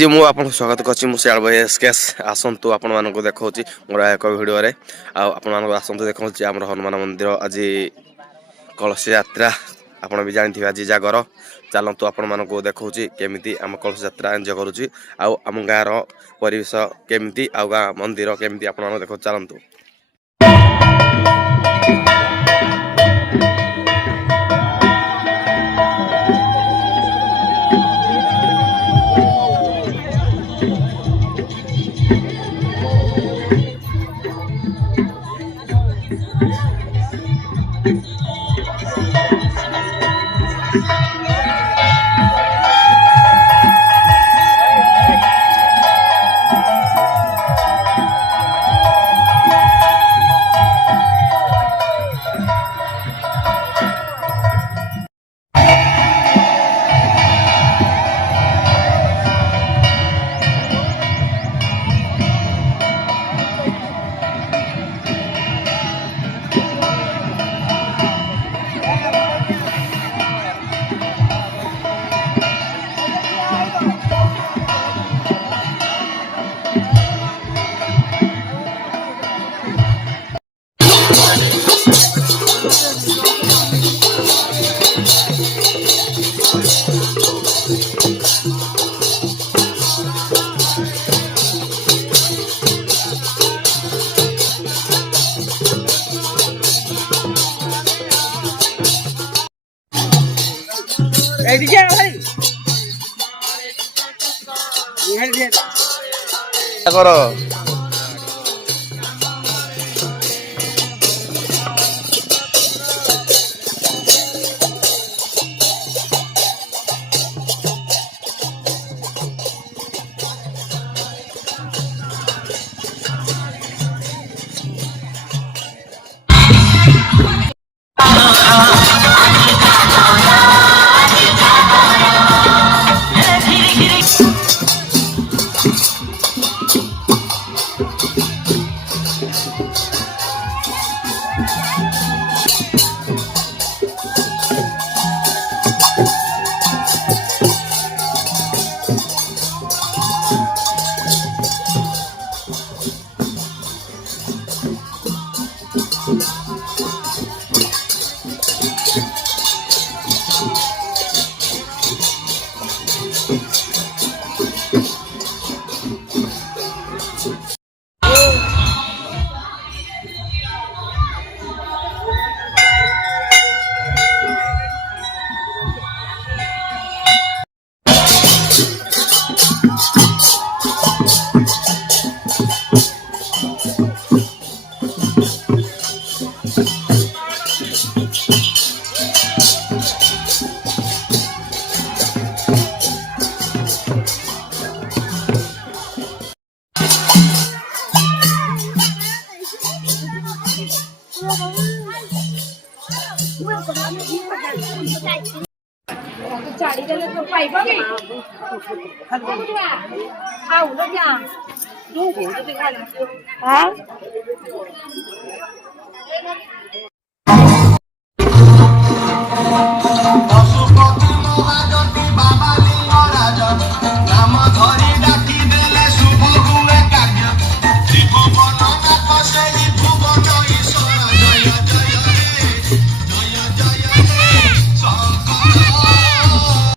जी मु आपन स्वागत करछि मु सियाल भाई एसकेएस आसंतु आपन मानको देखौछि मोर एक वीडियो रे आपन मानको आसंतु देखौछि हमर हनुमान मंदिर आज कलश यात्रा आपन भी जानथिबे आज जागर चलंतु आपन मानको देखौछि केमिति हम कलश यात्रा एन्जॉय करूछि आ हम गार परिवेश केमिति आ गा मंदिर केमिति आपन मानको देखौ चलंतु। करो